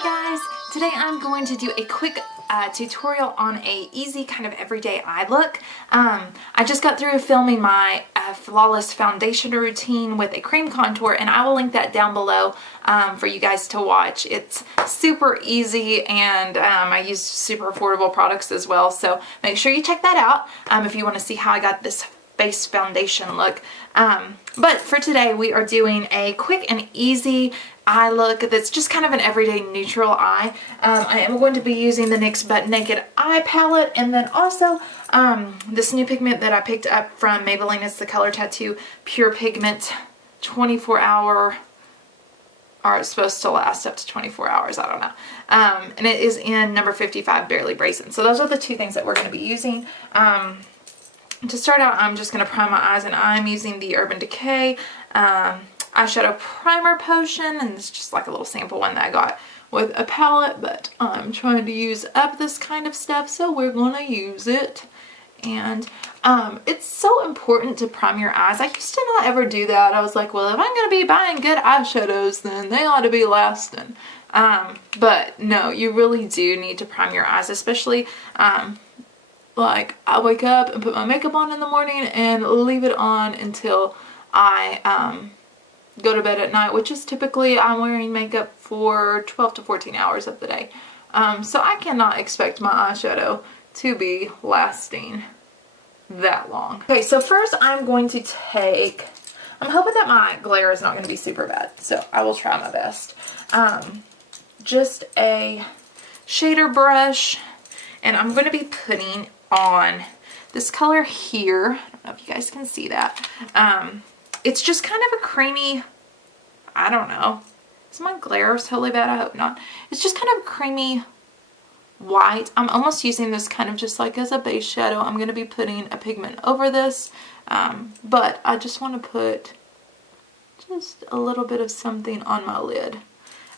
Hey guys, today I'm going to do a quick tutorial on a easy kind of everyday eye look. I just got through filming my flawless foundation routine with a cream contour, and I will link that down below for you guys to watch. It's super easy, and I use super affordable products as well, so make sure you check that out if you want to see how I got this face foundation look. But for today we are doing a quick and easy eye look that's just kind of an everyday neutral eye. I am going to be using the NYX Butt Naked Eye Palette, and then also this new pigment that I picked up from Maybelline. It's the Color Tattoo Pure Pigment 24 hour, or it's supposed to last up to 24 hours, I don't know. And it is in number 55 Barely Brazen. So those are the two things that we're going to be using. To start out, I'm just going to prime my eyes, and I'm using the Urban Decay eyeshadow primer potion, and it's just like a little sample one that I got with a palette, but I'm trying to use up this kind of stuff, so we're going to use it. And it's so important to prime your eyes. I used to not ever do that. I was like, well, if I'm going to be buying good eyeshadows, then they ought to be lasting. But no, you really do need to prime your eyes, especially like I wake up and put my makeup on in the morning and leave it on until I go to bed at night, which is typically I'm wearing makeup for 12 to 14 hours of the day. So I cannot expect my eyeshadow to be lasting that long. Okay, so first I'm going to take, I'm hoping that my glare is not going to be super bad, so I will try my best. Just a shader brush, and I'm going to be putting on this color here. I don't know if you guys can see that. It's just kind of a creamy, I don't know. Is my glare totally bad? I hope not. It's just kind of creamy white. I'm almost using this kind of just like as a base shadow. I'm going to be putting a pigment over this, but I just want to put just a little bit of something on my lid.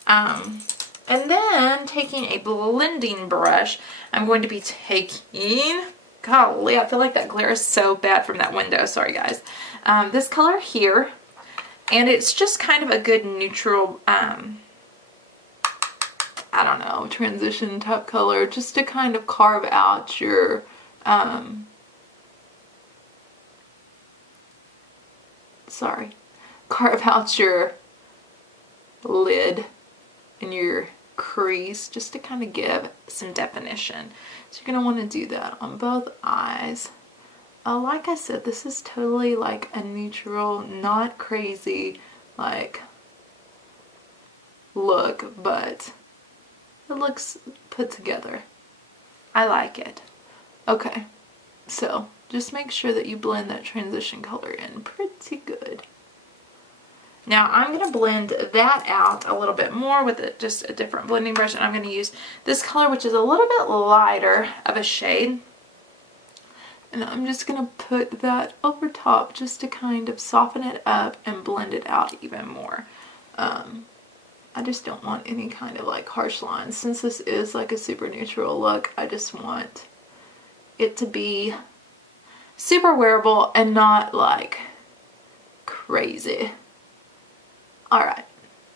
And then taking a blending brush, I'm going to be taking, golly, I feel like that glare is so bad from that window. Sorry guys. This color here, and it's just kind of a good neutral, I don't know, transition type color, just to kind of carve out your, carve out your lid and your crease, just to kind of give some definition. So you're going to want to do that on both eyes. Like I said, this is totally like a neutral, not crazy like look, but it looks put together. I like it. Okay, so just make sure that you blend that transition color in pretty good. Now I'm going to blend that out a little bit more with just a different blending brush, and I'm going to use this color, which is a little bit lighter of a shade. And I'm just going to put that over top just to kind of soften it up and blend it out even more. I just don't want any kind of like harsh lines. Since this is like a super neutral look, I just want it to be super wearable and not like crazy. Alright,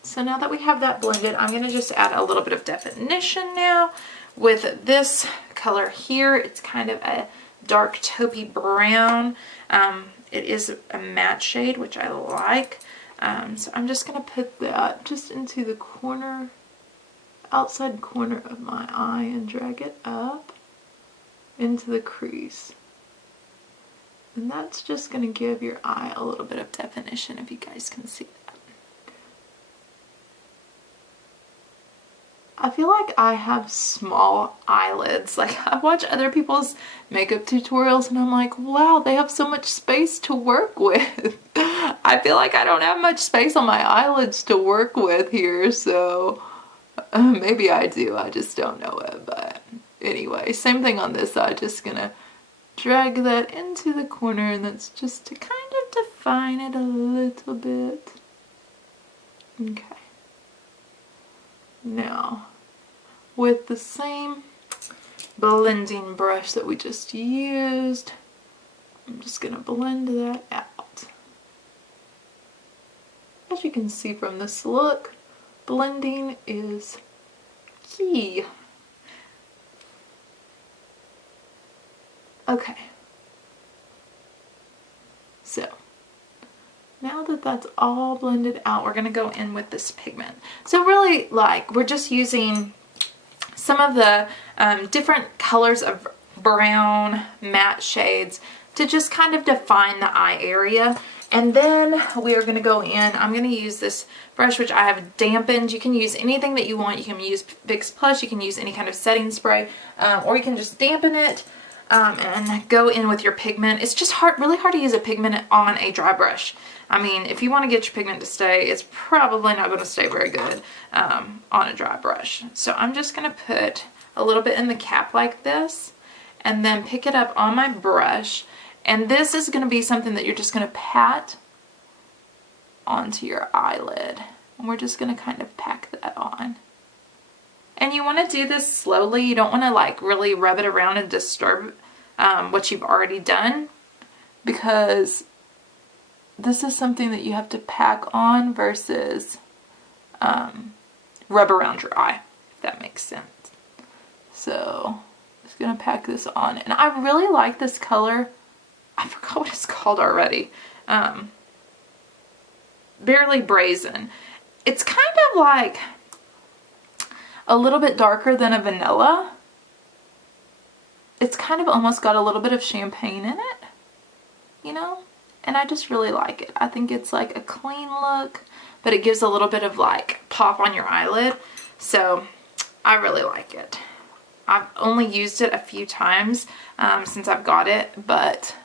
so now that we have that blended, I'm going to just add a little bit of definition now with this color here. It's kind of a dark taupey brown. It is a matte shade, which I like. So I'm just going to put that just into the corner, outside corner of my eye, and drag it up into the crease. And that's just going to give your eye a little bit of definition, if you guys can see that. I feel like I have small eyelids. Like, I watch other people's makeup tutorials and I'm like, wow, they have so much space to work with. I feel like I don't have much space on my eyelids to work with here, so maybe I do, I just don't know it. But anyway, same thing on this side. Just gonna drag that into the corner, and that's just to kind of define it a little bit. Okay. Now, with the same blending brush that we just used, I'm just going to blend that out. As you can see from this look, blending is Yee. Okay. So now that that's all blended out, we're gonna go in with this pigment. So really, like, we're just using some of the different colors of brown matte shades to just kind of define the eye area. And then we are gonna go in, I'm gonna use this brush which I have dampened. You can use anything that you want. You can use Vicks Plus, you can use any kind of setting spray, or you can just dampen it and go in with your pigment. It's just really hard to use a pigment on a dry brush. I mean, if you want to get your pigment to stay, it's probably not going to stay very good on a dry brush. So I'm just going to put a little bit in the cap like this and then pick it up on my brush. And this is going to be something that you're just going to pat onto your eyelid. And we're just going to kind of pack that on. And you want to do this slowly. You don't want to like really rub it around and disturb what you've already done, because this is something that you have to pack on versus rub around your eye, if that makes sense. So I'm just going to pack this on. And I really like this color. I forgot what it's called already. Barely Brazen. It's kind of like a little bit darker than a vanilla. It's kind of almost got a little bit of champagne in it, you know? And I just really like it. I think it's like a clean look, but it gives a little bit of like pop on your eyelid. So I really like it. I've only used it a few times since I've got it, but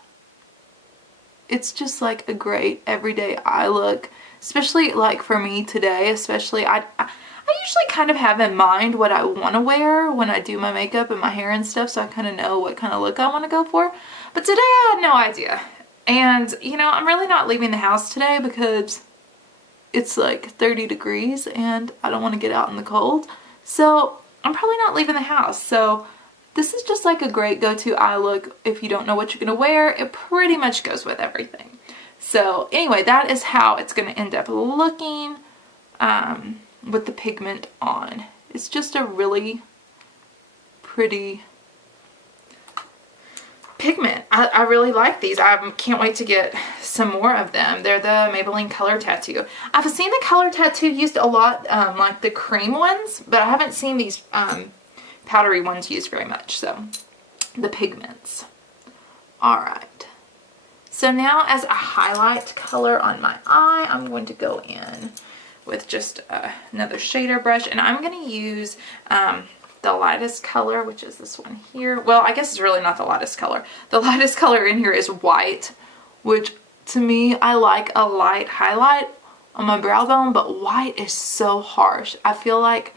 it's just like a great everyday eye look, especially like for me today. Especially I usually kind of have in mind what I want to wear when I do my makeup and my hair and stuff, so I kind of know what kind of look I want to go for. But today I had no idea. And, you know, I'm really not leaving the house today because it's like 30 degrees and I don't want to get out in the cold. So I'm probably not leaving the house. So this is just like a great go-to eye look if you don't know what you're going to wear. It pretty much goes with everything. So anyway, that is how it's going to end up looking with the pigment on. It's just a really pretty pigment. I really like these. I can't wait to get some more of them. They're the Maybelline Color Tattoo. I've seen the Color Tattoo used a lot, like the cream ones, but I haven't seen these powdery ones used very much. So the pigments. Alright. So now as a highlight color on my eye, I'm going to go in with just another shader brush, and I'm going to use the lightest color, which is this one here. Well, I guess it's really not the lightest color. The lightest color in here is white, which to me, I like a light highlight on my brow bone, but white is so harsh. I feel like,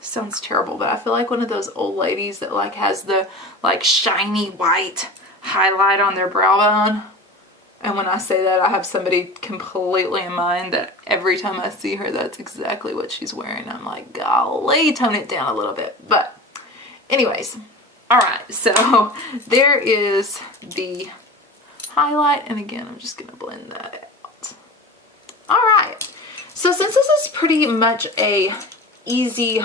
sounds terrible, but I feel like one of those old ladies that like has the like shiny white highlight on their brow bone. And when I say that, I have somebody completely in mind that every time I see her, that's exactly what she's wearing. I'm like, golly, tone it down a little bit. But anyways, all right, so there is the highlight. And again, I'm just going to blend that out. All right, so since this is pretty much a easy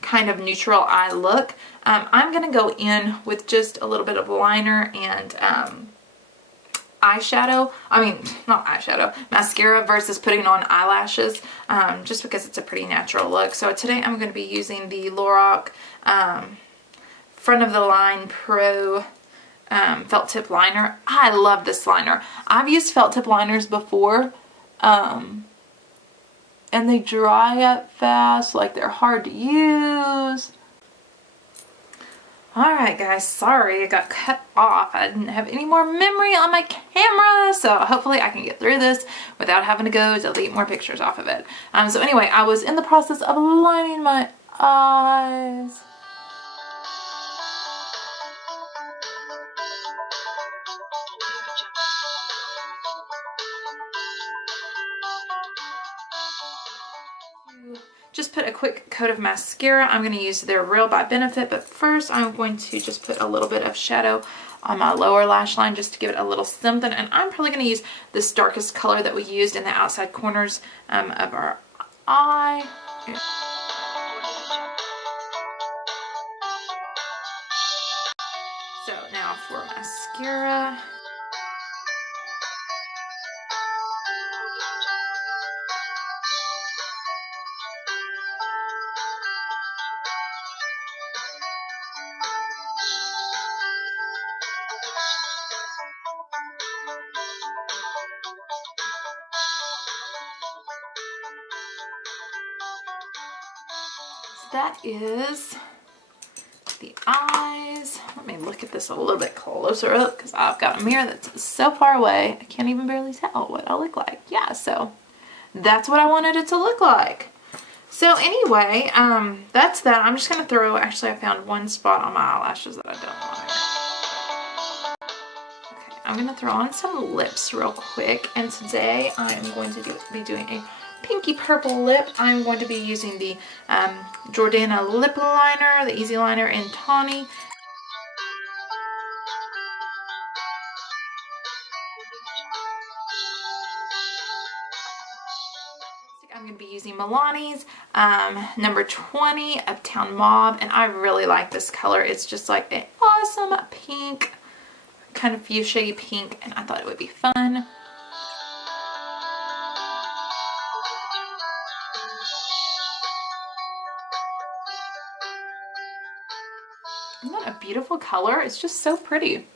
kind of neutral eye look, I'm going to go in with just a little bit of liner and eyeshadow. I mean, not eyeshadow, mascara versus putting on eyelashes, just because it's a pretty natural look. So today I'm going to be using the Lorac Front of the Line Pro felt tip liner. I love this liner. I've used felt tip liners before, and they dry up fast, like they're hard to use. Alright guys, sorry I got cut off. I didn't have any more memory on my camera, so hopefully I can get through this without having to go delete more pictures off of it. So anyway, I was in the process of lining my eyes. Just put a quick coat of mascara. I'm going to use their Real by Benefit, but first I'm going to just put a little bit of shadow on my lower lash line just to give it a little something. And I'm probably going to use this darkest color that we used in the outside corners of our eye. mascara. That is the eyes. Let me look at this a little bit closer up because I've got a mirror that's so far away I can't even barely tell what I look like. Yeah, so that's what I wanted it to look like. So anyway, that's that. I'm just gonna throw, actually I found one spot on my eyelashes that I don't like. Okay, I'm gonna throw on some lips real quick, and today I am going to be doing a pinky purple lip. I'm going to be using the Jordana lip liner, the Easy Liner in Tawny. I'm going to be using Milani's number 20 Uptown Mauve, and I really like this color. It's just like an awesome pink, kind of fuchsia pink, and I thought it would be fun. Isn't that a beautiful color? It's just so pretty.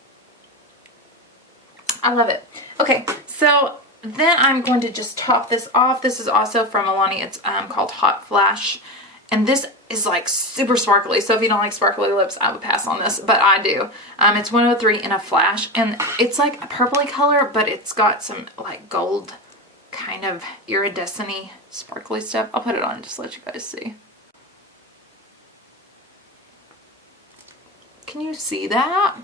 I love it. Okay, so then I'm going to just top this off. This is also from Milani. It's called Hot Flash. And this is like super sparkly. So if you don't like sparkly lips, I would pass on this. But I do. It's 103 in a flash. And it's like a purpley color, but it's got some like gold kind of iridescent-y sparkly stuff. I'll put it on just to let you guys see. Can you see that?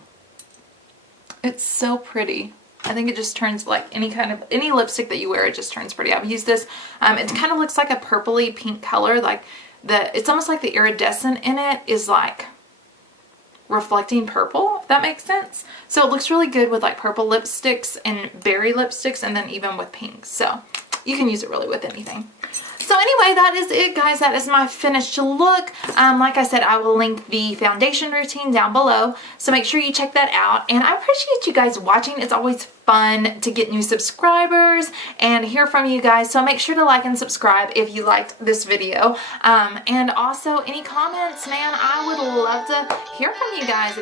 It's so pretty. I think it just turns like any lipstick that you wear, it just turns pretty. I've used this. It kind of looks like a purpley pink color. Like it's almost like the iridescent in it is like reflecting purple, if that makes sense. So it looks really good with like purple lipsticks and berry lipsticks, and then even with pink. So you can use it really with anything. So anyway, that is it, guys. That is my finished look. Like I said, I will link the foundation routine down below, so make sure you check that out. And I appreciate you guys watching. It's always fun to get new subscribers and hear from you guys. So make sure to like and subscribe if you liked this video. And also, any comments, man, I would love to hear from you guys.